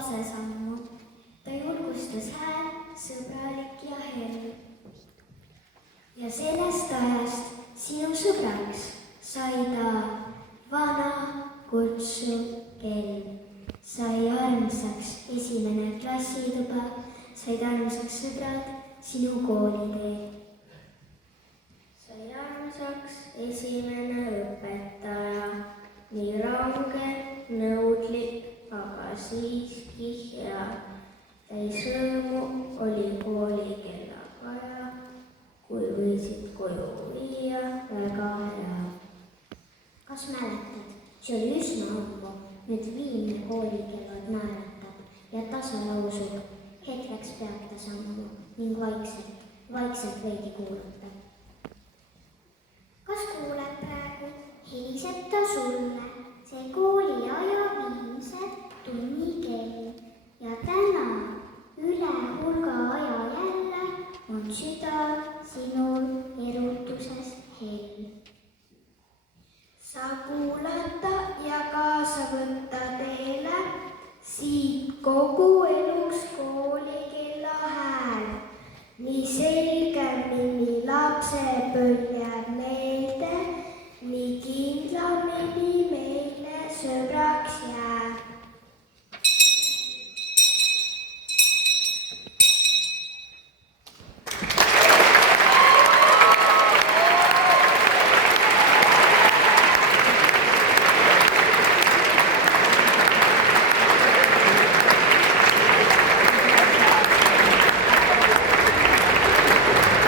lapse sammu. Ta julgustas hääl, sõbralik ja hell. ja sellest ajast sinu sõbraks sai ta vana kutsuv kell. sai armsaks esimene klassituba, said armsaks sõbrad sinu kooliteel. sai armsaks esimene õpetaja, nii range, nõudlik, aga siiski hea. täis rõõmu oli kooli kellakaja, kui võisid koju viia, väga hea. kas mäletad, see oli üsna ammu, nüüd viimne koolikevad naeratab ja tasa lausub, hetkeks peab ta sammu ning vaikselt veidi kuulutab. kas kuuled praegu, heliseb ta sulle?